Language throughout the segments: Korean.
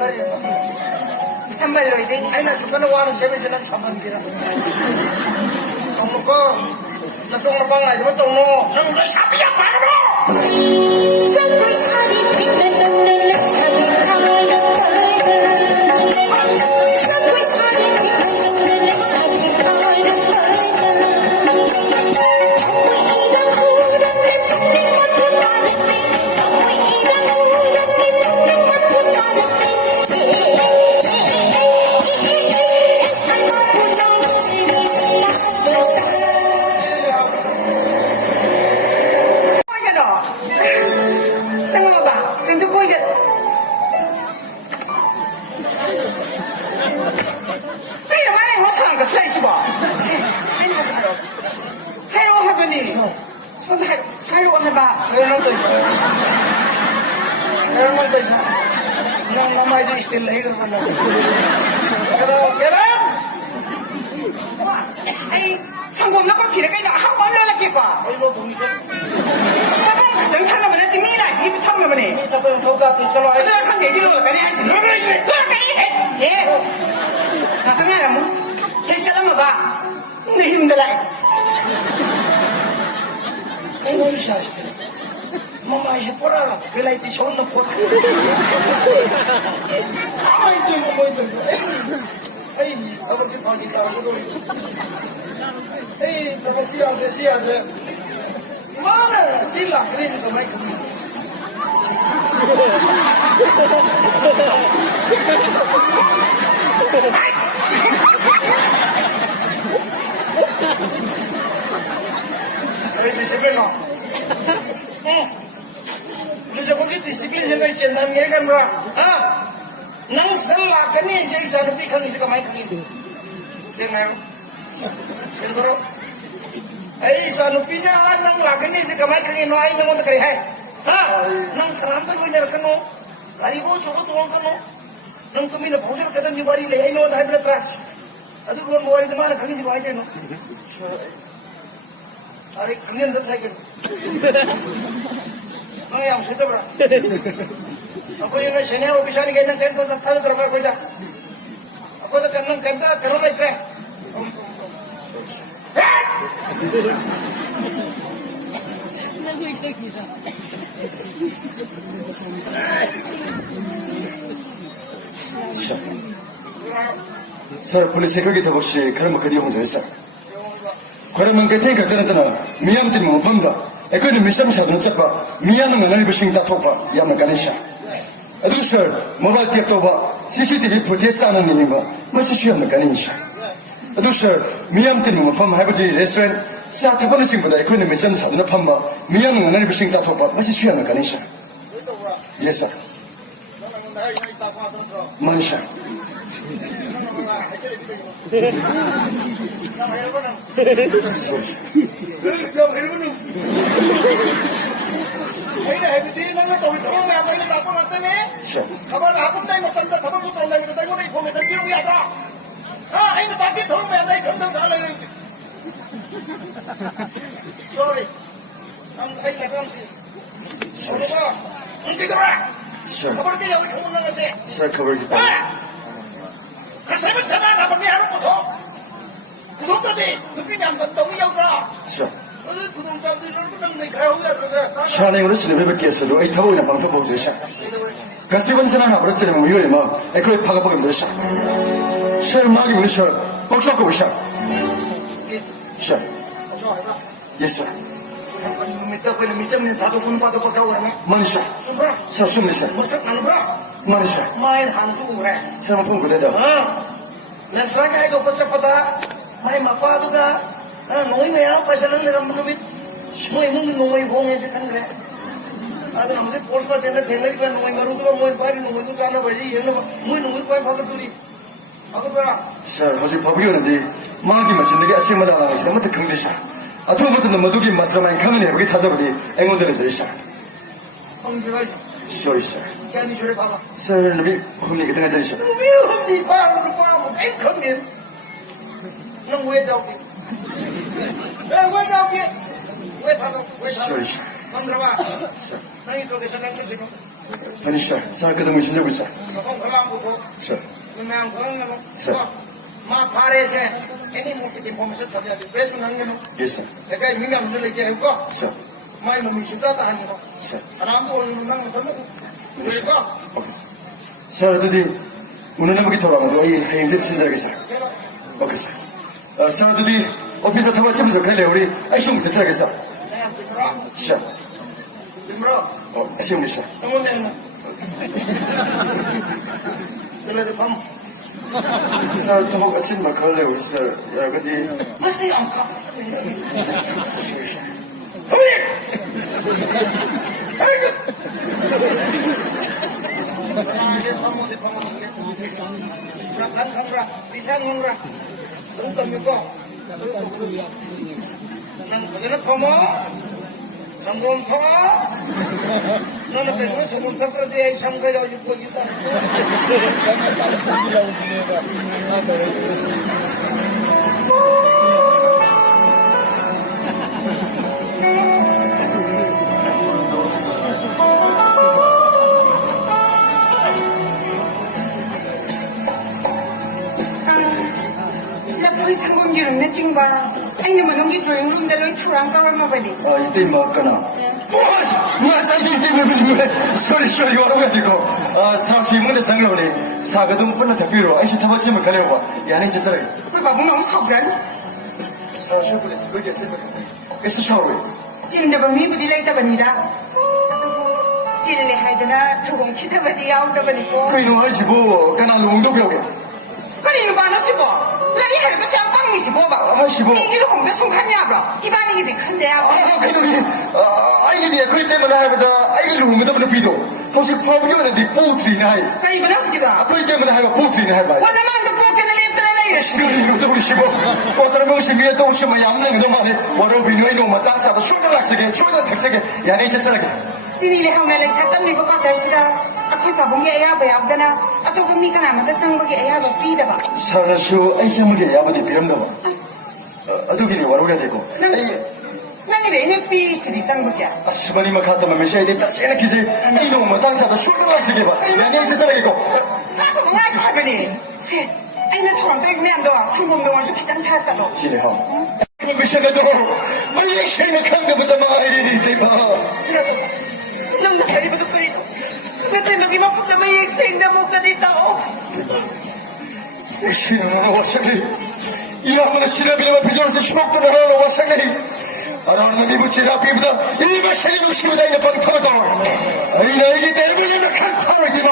3만 이제 아이나 죽는 와는 세배지는 3만이라. 정놓고 나 정놓고 나지만 정놓. 너는 샤비야 말로. 산골살이 빛나는 산이 가을은 산골살이 빛나는 산이 가을은 동무이랑 구름을 붓는 것도 다른데 동무이랑 구름을 붓는 것도 다른데 Nama itu istilah itu benar. Keren. Wah, 상금 넣고 필요가 있나? 한 번에 넣을게 봐. 이거 동의죠? 나만 가장 타나 보내. 미라 이비 타면 보내. 이따가 더가 있잖아. 그래 한 개지로 가리 하지. 가리. 예. 나 그냥 뭐 괜찮아 봐. 내 힘들어. 이거 이샤. Mama is pora, we like the show no photo. How I do Hey, I want to call you down. Hey, the Sia, Mother, Silla, green to make me. Bisa begitu disiplin sampai centang ya kan bro? Nang salah kan ni jadi satu pikang itu kamai kaki itu. Dengar, dengar. Satu pina nang lagan ni kamai kaki no ay nang untuk kerja. Nang keram tu benar kan no. Hari bos aku tuang kan no. Nang tu mina bos aku kata ni bari le ay no dah berperas. Aduh gua mau hari tu mana kaki siapa aja no. Hari kalian tu saya Ang yang sudah berapa? Aku yang nak seni aku bisa ni kena kena tak tahu terus aku dah. Aku dah kena terus lagi kena. Sir, polisi kau kita bosi kerana kadi orang jenis. Kerana kita yang kata nanti miam tu mau pemda. Ekonomi misam satu nak cepat, mian dengan ni bersing tak topa, yang nak kanisha. Aduh sir, mobile tiap topa, CCTV footage sana ni lima, masih siapa nak kanisha. Aduh sir, miam tu mau pam, hari tu restoran, saat apa nasi muda ekonomi misam satu nak pam, mian dengan ni bersing tak topa, masih siapa nak kanisha. Yes sir. Manisha. Sir, cover it. Kasih macam mana apa ni harus potong? Kau tadi, tapi yang bentuk yang berapa? Sir. Kau tadi orang tu nak kaya hujan terus. Siapa yang urus lebih baik tu? Ay tahu ina bangsa boleh sah. Kasih pun sana nak bercerita mau yuri mah. Kau pakai pakai boleh sah. Sir, magi mana sir? Bangsa kau sah. Sir. Yes sir. Minta pun tahu pun pada pakai orang ni. Mana sir? Sir, semua sir. Masak mana berapa? Mana sir? Main hantu orang. Sir, apa pun kau dah. Dan serangga itu pasal pada main apa tu kan? Noi maya pasal ni ramai kami. Noi mungkin noi hong ni sekarang ni. Ada nama ni post pada tenda tenda ni kan noi baru tu kan noi pari noi tu kan apa jadi? Noi kau yang pakai tu ni. Aku berapa? Sir, haju pakai orang ni. Magi macam ni asyik malah orang sih. Mata kengli sah. Atau mata nama tu ki mastermind kami ni bagi taza bagi engon dari sah. Sorry sir. Kan ni sudah apa? Sir, nabi huni kita ngajar sih. Nabi baru kami. Nang gue jauh ni. Gue jauh ni. Gue tahu. Sorry sir. Berapa? Sir. Nang itu kesan yang kesini. 다니시라. 살 거든 신자고 있어. 조금 걸랑부터 자, 그냥 그런 자. 거는 마 파레세 애니 먹기 보면서 답이야지 그래서 나는 있어. 내가 민감 들리게 했고 자, 많이 너무 쉽다다 하니까 자. 사람도 올리는 건 더 먹고 그러니까 오케이. 사라드디 오늘 남기 돌아오면 이 행제 친절하겠어. 오케이. 사라드디 오피스 타고 치면서 갈래 우리 아이쇼 제출하겠어. 내가 들어 자, 들어 아이쇼 미샤. 너무 내는 그래도 밤 사라 타고 같이 막 갈래 우리 사. 야, 근데 맛이 안 가.แล้วพี่สังคมอยู่ในจริงป่ะไอ้เนี่ยมันต้องกินดริงรุ่มแต่เลยทุรังก็ร้อนมาไปดิ 이때 먹거나. 나 사실 때문에 소리 걸어가지고 사실 문제 상관없네. 사거든 뻔한 대표로 아이씨 타버치면 가려고. 야는 제사를. คุยบอกมึงน้องสอบฉัน 샤워실에서 거기 했을 거야. 그래서 샤워해. จินเดี๋ยวมีบุตรเล็กแต่บันนี้ได้จินเลยให้แต่นะถูกคิดแต่บันนี้เอาแต่บันนี้ก็ 그이 놈아이씨 뭐 까나로 웅도벽에. ก็นี่บ้านนั่นสิบ่แล้วยี่ห้อก็เสียงปังนี่สิบ่บ่มีกี่ลูกผมจะส่งขันยาบหรอที่บ้านนี่ก็ติดขันเดียว 그 놈이 아이게 그이 때문에 해보다 아이게 누우면 더 비도. 혹시 파우기면 네 보트리나 해. ก็อีเป็นนักศึกษา 그이 때문에 해봐 보트리나 해봐. วันนั้นมันจะพูดกันเล็บตัวอะไรเลย 그이 놈도 우리 시보. 꼬따라 명시 미에 또 오시면 얌는 그동안에 워러비 너희 놈아 땅사도 쇼달락세게 쇼달 택세게 야네 제차라게. ที่นี่เลยห้องนั้นเลยสักตั้งนี่ก็แต่สิดาคุยกับผมแย่ๆไปเอาแต่นะตัวผมมีขนาดมันจะจังบ่แย่ๆแบบปีเด้อบ่ 사라쇼 아이샤무게 야바디 비람나봐. 어두기니 와로야 되고. นั่นก็เลยเนี่ยปีสิริสังบ่แก่ 시바니만 갔다만 메시아에 됐다 세나 기세. 이놈아 땅사도 쇼달락세게 봐. 야네 제차라게고. ถ้าก็ง่ายกว่าไปดิเสร็จไอ้นั่นถอนใจแม่นดอกทั้งกลมโดนสุดตั้งท่าสลบ 지네하. 메시아도 빨리 쉐나 강대부터 마이리니 대봐. นั่งไหนไปทุกคนก็แต่เมื่อกี้มันก็จะไม่เซ็งนะมุกกันที่โต๊ะ 신은 와사리. 이놈은 시나비라마 비전에서 추억도 나가는 와사리. 아라는 놈이 붙이라 비보다 일마 샤리 누시보다 이는 방타를 더. 아이 나에게 내버리면 강타를 이기마.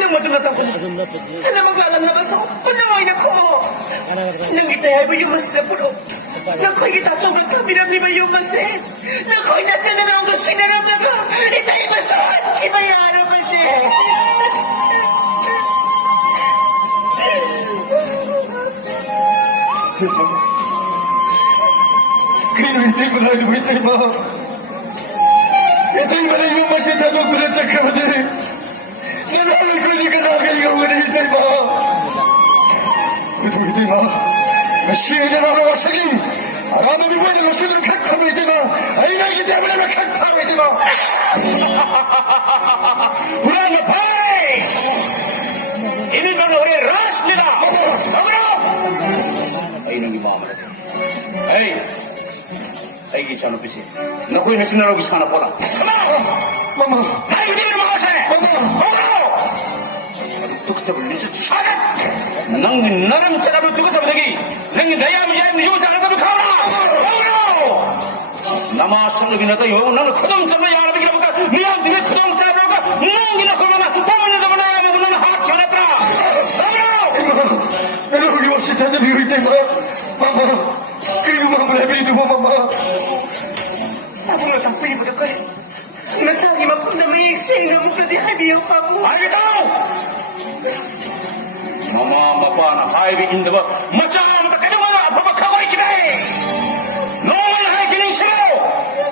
นั่งมาจนเราตาคนถ้าเราบอกเรามาสองคนยังไงนะครูนั่งกินแต่ไปยุ่งมาสินะพูดนั่งคอยกินตาจงกันก็มีน้ำมีมายุ่งมาสินั่งคอยนัดเจนน้องก็สินะน้ำก็ไอ้ใจมาสอนที่ไม่ยาเรามาสิ 그놈이 때문에 나도 왜 때문에. 이 때문에 이번 맛이 다 독들을 착하거든. 나는 그러니까 나가 이거 원해 이 때문에. 그도 이 때문에. 시에는 하나 와사기. 아라놈이 뭐냐 너시들은 각타로 이 때문에. 아이 나이기 때문에 각타로 이 때문에. 우라는 파이. 이는 바로 우리 라스입니다. 어그로! 이놈이 마음을 해. 에이, 에이, 자노빛이. 너 거기 해신나라고 사나 보다. 마마. 아이, 니들 먹었어! 어그로! 두고 잡을 리스 차가! 낭 나랑 짜라로 두고 잡을 되기. 랭이 내야 미야 요사를 가면 가라! 어그로! 남아 성급이나도 요 나는 커동 잡을 야라비기라 볼까? 미안 니네 커동 잡을 볼까? 낭이나 그러나 뻥이나 잡을 나야 먹으면 나는 하 튀어났다! 어그로! 나는 우리 없이 다잡히고 이 때문에. 마마. 그리고 마음을 해비도 마마. 나중에 딱 뿌리부려 그래 나 자기만 본다면 익생 너무 그래 하비였다고 알겠다! 마마 마빠나 하이비 인더버 마짱아무다 까정마나 아파박하고 있기네 너는 하이기는 싫어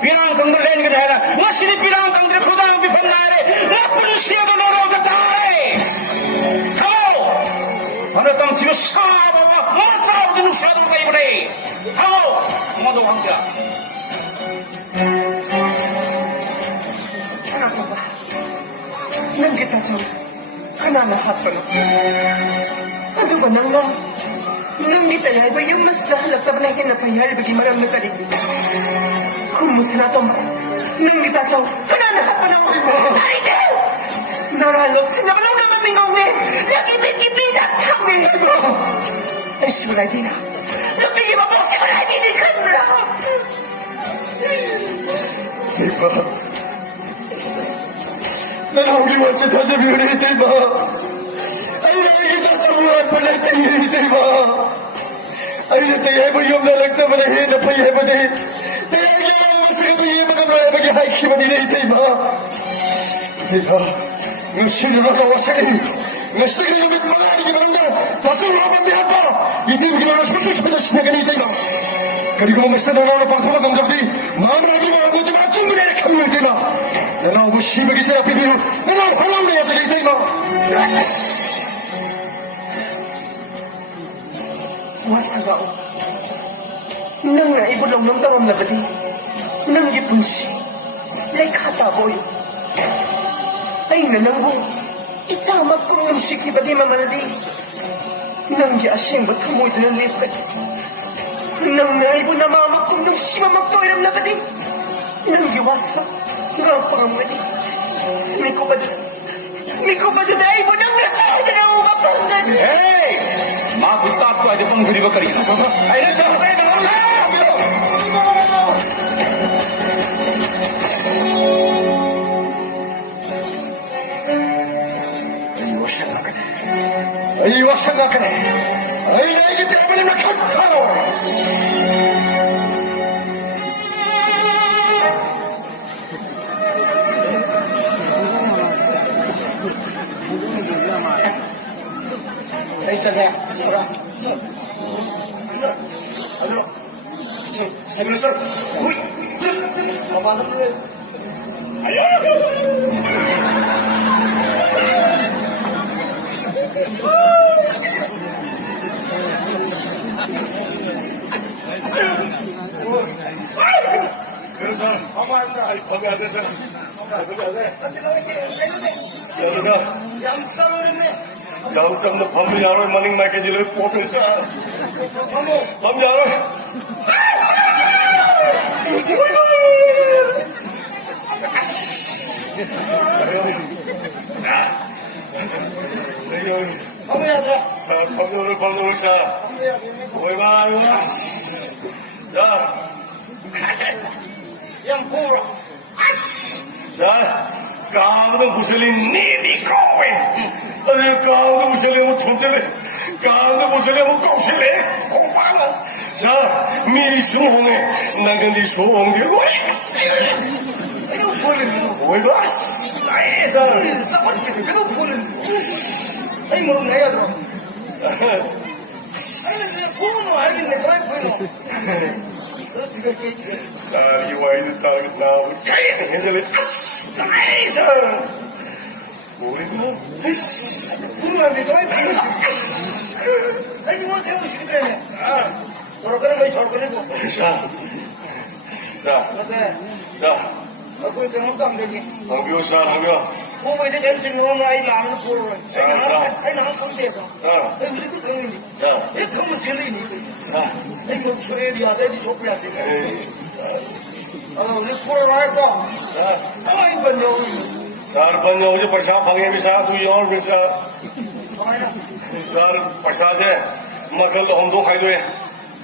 비랑 강들 내는 게 아니라 나시니 비랑 강들 고당 비판 나래 나쁜 시야도 너로 오겠다 하고 하늘 땅 집에 샤바가 마짱아무도 누시하도 가 이번에 하고 엄마도 함께야 하나 봐봐 nang kita jauh kanana hapon. Ano ba nang nga? Nang itayay ba yung mas lahat na panahin na payari bagi maram na karin? Kumusta na ito ba? Nang kita jauh kanana hapon ako. Ay, di! Naralog, sinabalaw na mamingaw eh! Nag-ibig-ibig at kami! Ay, sulay din na. Nabigay mo po si Malay din ka na! Diba? Nalawagi mo siya sa biyuri, diba? Ay, nakikita sa buwan mo lang tayo, diba? Ay, natayay mo yung nalagta mo na hina pa yaba din. Tayag yan ang masakit ang iba ka mga mag-hike mo din, diba? Diba? Nung sinunod sa akin, mas nagalumit mga ating ibaranda, tapos ang mga pambihan pa, hindi mo ginawa na susunod na sinaganita yun. Kali ko mas nananaw na pangtulog ang gabi, mamarami mo ang buti mga tumuli na kami yung tema. Nanaw mo siya magiging sa pipiyo, nanaw halaw na yan sa gitay mo. Wasaga o. Nang naibulong ng taon na bali, nang gipunsi, like hataboy. Ay nananggo, itamak kong ng siki ba di mamaldi. Nang giasyeng ba't hamoy din ang lipad. Nang naibo na mamak kong ng siya magtoiram na ba di. Nang giwasa, nga pangamali. Miko ba din aibo nang nasaw na ang umapangan. Hey! Maaf ko aja pang beri bakari. Ay, nasa tayo na lang. Ay, iwasan nga ka na. Ay, naigit ako na nakantaro. Ay, tanda. Sir. Ano? Sir, sabi na, sir. Uy! Sir! Paano mo rin? Ay, pag-ate sa... Pag-ate. Yan sa... Yamsam rin eh. Yamsam na pamilyaroy maning may kajiloy po sa... Pamilyaroy! Ayun. Pamiyadra. Pamilyaroy sa... Uy ba, ayos! Sa... Yang puro. 자, 가무도 무슬림 니니꺼왜? 아니, 가무도 무슬림은 돈들래. 가무도 무슬림은 꽁실래. 공방아. 자, 미리 수홍해. 난 근데 수홍이 렉스. Ano pulin mo? 왜 봐? 나의 사람. Sapat ka. Ano pulin mo? Ay, marunong na yan, bro. Ay, puno. Ay, nagkakay puno. 자, 이와이드 따르겠 나오고 가야 해설래. 나의 사람. 뭐인가? 아이씨. puno na nagkakay puno. Ay, mo tayo mo sige na. Pero ka na may sort ko nito. 자, 자, Mate, 자. ako yung kanong lagi. 한교 사, 한교. Kung may detention noon ay lang na puro. Ay, nakakang ko. 자, Ay, hindi ko kang hindi. 자, Eh, kung masili ini. 자. Ay, kung sa area, ay di sopra din. Ni puro na ito. Tama yung banyo. Sar banyo je पैसा भागे भी साथ हुई और भी साथ Okay na. Sir पैसा से मकल हम दो खाई दो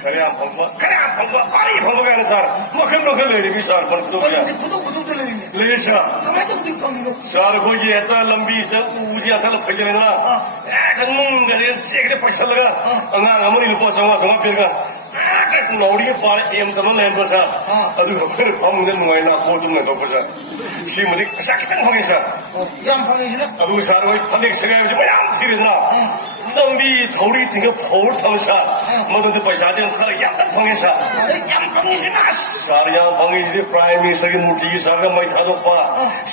करे आप पंपा अरे पंपा कहने सर मकल ले रही भी सर पर तो क्या Kasi kuto na rin. ले sir Kamay ito din kang ino. Sir को ये इतना लंबी से ऊँची असल फजने ना कन्नूं गले से एक पैसा लगा अंगार हमारी लुपा संगा फिर का नौड़ी पार एम तमन लेन पर सर अदु फिर हम उन्हें नुआई ना खोल दूंगा तो पर सर सी मुझे पैसा कितना होंगे सर Yang pangisina. अदु सर वो फलेक से गए मुझे बयान थी ना नंबी थोड़ी थिंग फोड़ थम सर मतलब तो पैसा दे हम खर याद होंगे sir Ay, yang pangisina. Sir यहाँ भंगी जी प्राइम मिनिस्टर की मूर्ति की सर का मैं था तो पा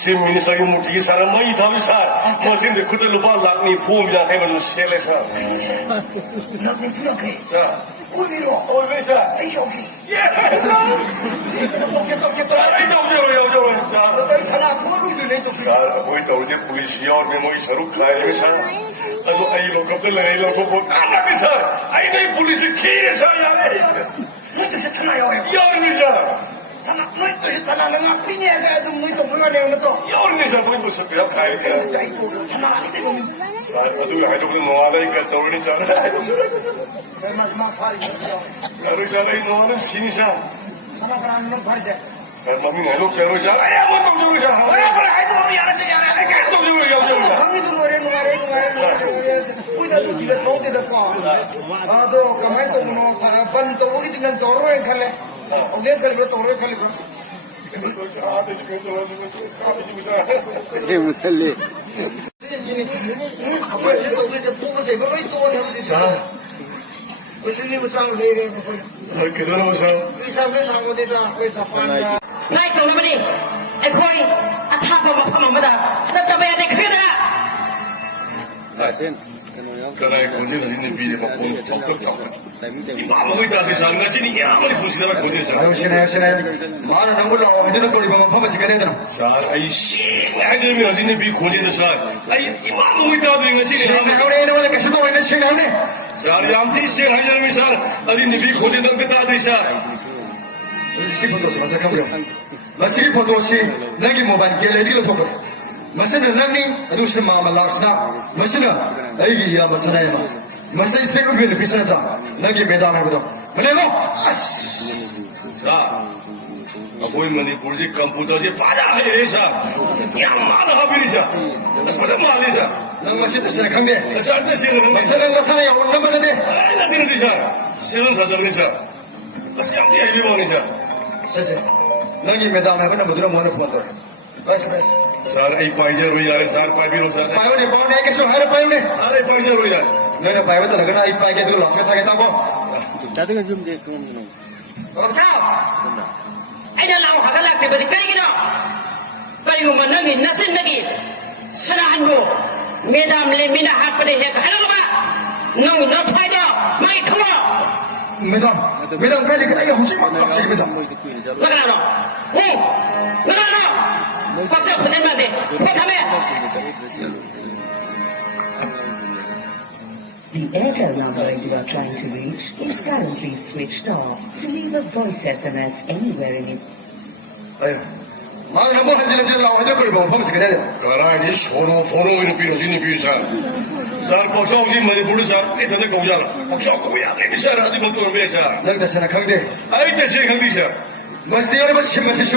सीएम मिनिस्टर की मूर्ति की सर मैं था भी सर मशीन देखो तो लुपा लाखनी फूम जाते बन शेले sir Nagni pula kay. Sir 어디로? 어디서? 여기. 예. 똑똑똑똑. Ay, jauh. Tanah aku lu itu nih tuh. Sar, aku itu aja polisi or memang isyarat kaya sar. Aduh, ayo lo kapten lagi lo kopot. Anak sar, ayo nih polisi kiri saya. Lu itu tanah ya. Ya ini sar. Tanah, lu itu tanah lengan pinya kayak itu, lu itu bukan yang itu. Ya ini sar, kau itu sekian kaya kan. Itu tanah itu. Sar, aduh, ayo coba nuala ikat tahu ini sar. Mas hari itu. Kalau sar ini nuala sini sar. Tanah kan memang pada. Sar, mami ngelok sar, sar. Ayo, mau tahu juga sar. Ayo, itu ya rasa ya. Ayo, tahu juga ya. Kami itu luar. Udah tuh tidak tahu tidak apa. Aduh, kami itu mau harapan tuh itu yang toro yang kali. Oke kali bro, toro kali bro. Apa itu kita pukul saya kalau itu orang di sana. Ini macam ni. Kita nak sar. Bisa sama tidak, kita pandai. ง่ายตรงนั้นไม่ดีไอ้คอยอาทาบมาพม่ามาด่าจะไปอะไรขึ้นนะ Karena kunci ini pilih maupun coklat. Imam itu ada sar, nggak sini ya, mana kunci dapat kunci sar. 아유 신해 말은 안 올라 이제는 또 이번 밤에 시간 되잖아 Sar, ayi sih, aja mi sini bi kunci itu sar. Ayi imam itu ada nggak sini. 신하오네 이놈의 계속 또 있는 신하오네 Sar, yang sih aja mi sar, ada ini bi kunci itu kita ada sar. 시포도시 마사카무려 마시기 포도시 나기 모반 겔레디로 토고 마시는 나니 아두시 마마 락스나 마시는 아이기 야 마사나야 마사이 세고비는 비싸다 나기 메다나거든 그래고 아씨 Sar, aku ini polisi kampung aja pada aja sar. Yang mana habis sar? Pada mana sar? 난 마시 뜻이나 강대 Sar tu sih orang. 마사는 마사나야 오는 거는데 Ayo nanti nanti sar. Siapa sahaja ni sar. Masih yang dia ini bang sar. 세세 나기 메다나거든 뭐들어 뭐는 부만들 바이스 Sar, ayi pajar roya, sar pabiro sar. 바이오네 바이오네 계속 하라 바이오네 Ayo pajar roya. 너는 바이오다 나거나 이 바이게 두고 라스가 타겠다고 자등은 좀 돼, 그건 좀. บอกเศร้าไอ้นั่นเราหากันแรกแต่ปฏิกิริยาไปอยู่มันนั่งกินนั่งเส้นนั่งกินชนะอันดูเมดามเลมินาฮักประเดี๋ยวกันแล้วก็มาน้องน้องไทยเดียวไม่ขโมย 매담 빨리 아야 혹시 갑자기 매담 ไม่กล้าหรอกโอ้ไม่กล้าหรอกฟังเสียงคนเส้นมันดิพูดทำไม The Airtel number you are trying to reach is currently switched off. To leave a voice SMS anywhere in it. 아유 마음 한번 한질한질 나와 하자 그걸 보면서 그래야 돼 Karena sono fono ini piro sini piro sar. Sar paksa uji mana bulu sar. Itu tu kau jalan. Paksa kau ya ini sar. Hati betul betul. 넌 다시나 강대 Ayo tesir kau sar. 마스터 여러분 심마시쇼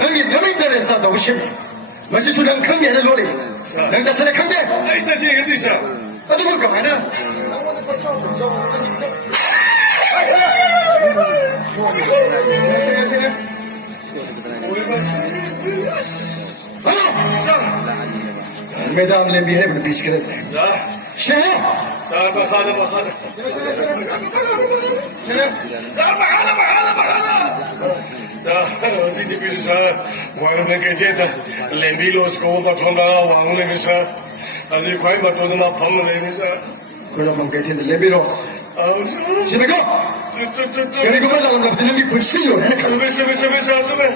너희 명인들의 싸도 오심 마시쇼 넌 강대 하는 로리 넌 다시나 강대 Ayo tesir kau sar. 어디 볼까 하나 매담 렘비해 부르 비시게 Dah. 셰 Sar bakada. Sar bakada. Sar sini piro sar. Warna kerja lembilos kau batong dah wangun lagi sar. Adi kau batong dah pam lagi sar. 그러면 그때 렘비로 Sar. 집에 가 그리고 말하는 거 듣는 게 불신요 Sampai.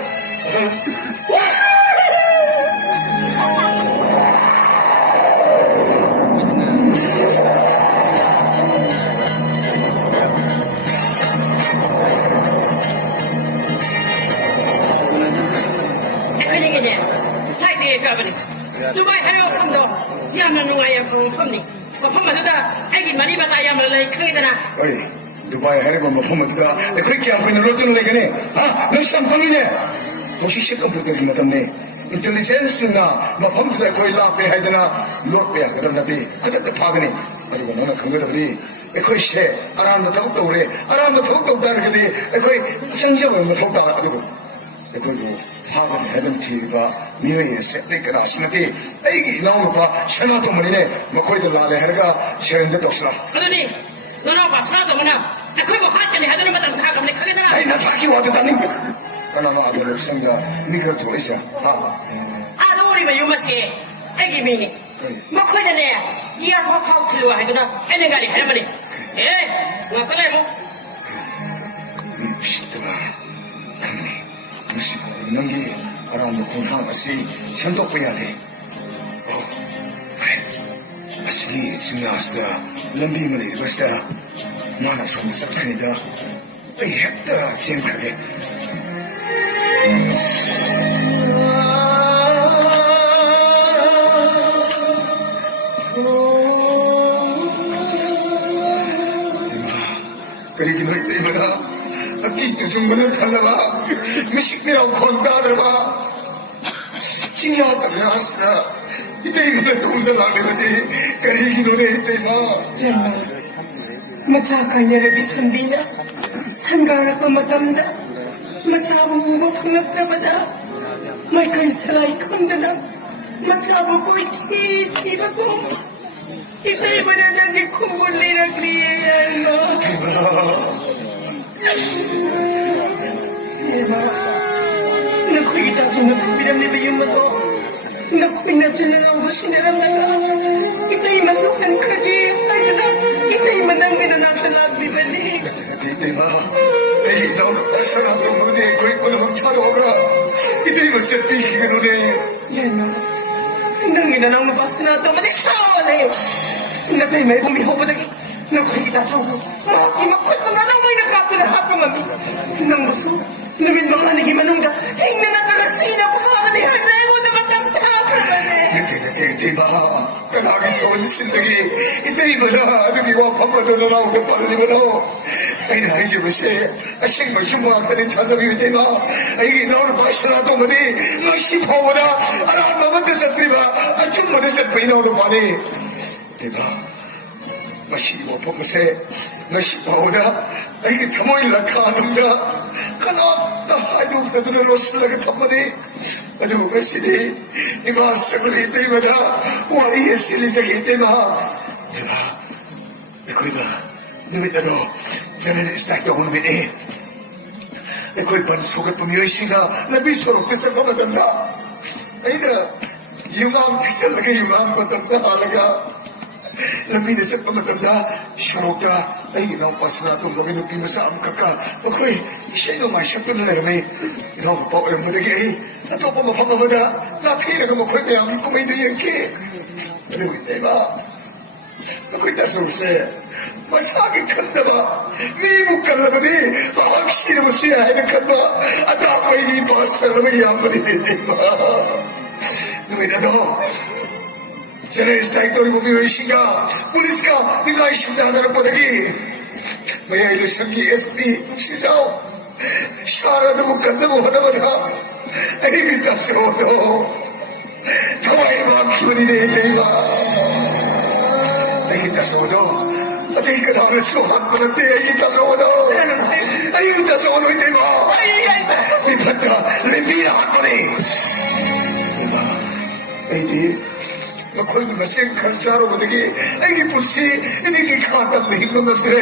ไอ้คนนี้กันเนี่ยไล่ตีกันไปดิดูไปให้เราทำต่อยามนั่งไงยังคงทำนี่พอทำมาจะไอ้กินมันนี่มาตายยามเลยขึ้นกันนะ 어이 두바이 해리본 뭐 보면 누가 그렇게 안고 있는 로또는 내게네 아 너 샴팡이네 혹시 시컴퓨터 뭐 때문에 인텔리전스나 뭐 범주다 거의 라페 하이드나 로페야 그다음 나비 그때 파거니 가지고 너는 근거들이 거의 셰 아람도 더욱더 오래 아람도 더욱더 없다는 게데 거의 상정을 뭐 더욱더 하고 그리고 파건 헤븐티가 미래의 세트가 나시는데 이게 나오면 봐 샤나 때문에 뭐 거의도 나래 해가 셰는데 없으나 แล้วนี่น้องๆภาษาตรงนั้นไอ้คนบอกฮัทจะเนี่ยฮัทจะมาตั้งท่ากับเนี่ยขึ้นกันนะ 아이 나 자기 와도 다닌 거야 그러나 너 아들 없습니다 니가 돌이자 아 อาดูนี่มาอยู่มาเสียไอ้กี่มีนี่มาคุยกันเนี่ยยี่ห้อเขาถือว่าให้กันนะไอ้เนี่ยกันดิให้มาดิเอ๊ะงั้นก็เลยมั้ง ꯑꯔꯥꯟꯕ ꯈꯣꯡꯊꯥꯡ ꯑꯁꯤ ꯁꯦꯝꯗꯣꯛꯄ ꯌꯥꯗꯦ ꯑꯁꯤꯒꯤ ꯆꯤꯡꯌꯥꯁꯤꯗ ꯂꯝꯕꯤ ꯑꯃ ꯂꯩꯔꯤꯕꯁꯤꯗ ꯃꯥꯅ ꯑꯁꯣꯝꯗ ꯆꯠꯈ꯭ꯔꯤꯉꯩꯗ ꯑꯩ ꯍꯦꯛꯇ ꯆꯦꯟꯈ꯭ꯔꯒꯦ ꯀꯔꯤꯒꯤꯅꯣ 이때마다 ꯑꯀꯤ ꯇꯨꯖꯨꯡꯕꯅ ꯊꯜꯂꯕ ꯃꯤꯁꯤꯛ ꯃꯤꯔꯥꯎ ꯈꯣꯟ ꯇꯥꯗ꯭ꯔꯕ ꯆꯤꯡꯌꯥ ꯇꯝꯌꯥꯁꯤꯗ 이때마다 ꯇꯨꯡꯗ ꯂꯥꯛꯂꯤꯕꯗꯤ ꯀꯔꯤꯒꯤꯅꯣꯅꯦ 이때마 ꯌꯥꯏꯃ ꯃꯆꯥ ꯀꯥꯏꯅꯔꯕꯤ ꯁꯟꯕꯤꯅ ꯁꯟꯒꯥꯔꯛꯄ ꯃꯇꯝꯗ ꯃꯆꯥꯕꯨ ꯎꯕ ꯐꯪꯂꯛꯇ꯭ꯔꯕꯗ ꯃꯥꯏꯀꯩ ꯁꯂꯥꯏ ꯈꯪꯗꯅ ꯃꯆꯥꯕꯨ ꯀꯣꯏꯊꯤ ꯊꯤꯕꯒꯨꯝ 이때마다 nanging kumulirag niya yaima Ema, nako'y itatong na pagbiram ni Bayumato. Nako'y nadyan na ako sinaram na ka. Ita'y masukan ka di. Kaya na, ita'y manangin na nagtalag ni Bani. 이때마 내 나오는 사랑도 너네 거의 거는 차로가 이때마 셋비기가 너네 Yaima, nangin na nang mabasa na ito. Matisawa na yun. Natay may bumihaw pa naging. Nako'y itatong ko. Makimakot pa nga nang may nakapirahat pa mami. Nang gusto. Namin mga naging manungga. Tingnan na tagasina pa. Kanihan na yung namatangtapar ba 이때마 kanagin 좋은 신들이 이때마다 아들이 와파마도 나오고 빨리마다 ay naisip ko siya asyang magsumakta tasabi i때마 ay nauna pa siya na tumadi magsipaw mo na alam mamanda sa triba at yung mada sa pinauna pa ni i때마 마시고 보고세 마시고다 이게 담모일 라카는가 가나다 하이도 그들은 로슬라게 담모니 아주 마시니 이마 서글이 때마다 와리에 실리자기 때마 대마 이거이다 누미다도 저는 스타트도 오는데 이거이 반 속을 보면 시가 나비 소록 됐을 것 같단다 아니다 유감 피살라게 유감 같단다 알아가 lamida sa pamatanda, syarokta, ay ginampas na itong mga nupi mo sa amkaka. Okay, siya yung masyakto na larami. Ginampa ko yung madagi ay, nato pa mapamamada, napira ka makoy may amin kumayda yan ki. Ano mo hindi ba? Ako'y tasawse, masagin ka na ba? Mimog ka na ba ni? Makaksira mo siya, ay nagkan ba? At ako ay di ba sa lamayaman hindi ba? Namin na to. 저는 스타이토리 보면 시가 पुलिसका निकाय शिवदानर पदगी मैं इलो संगी एसपी सिजाओ शारद मुकद्दम होना बता अरे बिता सो दो थवाई मां क्यों नहीं देगा अरे तसो दो अरे कदार सुहाग बनते अरे तसो दो अरे तसो दो देवा निपत्ता लिंबिया हाथों अरे कोई मशीन खर्चारो बदगी ऐकी पुलसी इनकी खाता नहीं मंगलते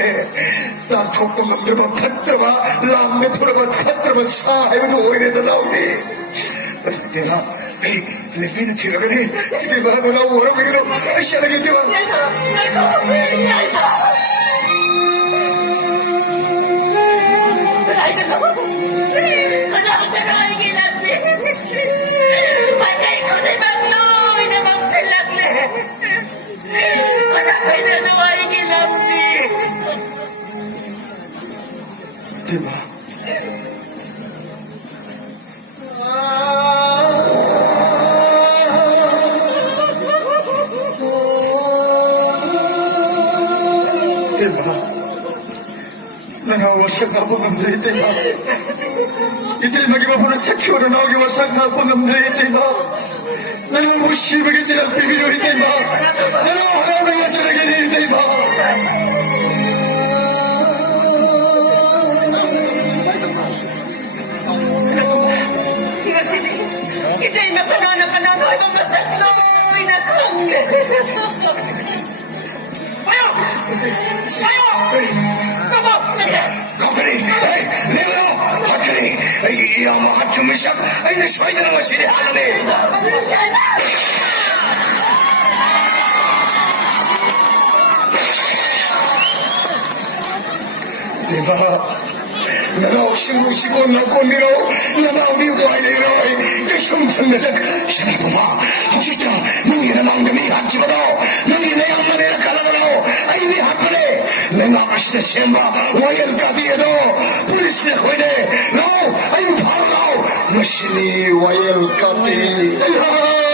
ना ठोको मंगलवा फत्रवा लांग थोड़ा फत्रवा साहिब तो होए रे लाउडी बदते ना ए लेकिन थी लगनी इते बार बना वो रो बिगरो ऐसा लगे थे Diba? Diba? Nangawa siya nga po ng drete na. Ito'y magimapuno sa kiyo na nagawa siya nga po ng drete na. Nangamushibagin silang pibiro ito'y ma. Nangaharap nga siya na ganyan ito'y ma. Ita'y makanana-kanana ay mga sakloy na kangge. Ayaw! Ayaw! Kamo! Kapari! Ay! Leo! Hakari! Ay! Iyang mahatumisyak! Ay! Nasway na naman sinihalan eh! Diba? 나로 신고시고 나고미로 나마우리 와이레로이 대shum성내적 샤나도마 하우시장 능이나 망dem이 합지마로 능이나 양만에 가라가로 아이니 합하네 내가 아시다 셈바 와이엘까비에도 पुलिसले होइन नौ आइनु थाहा नौ मसिनी vial copy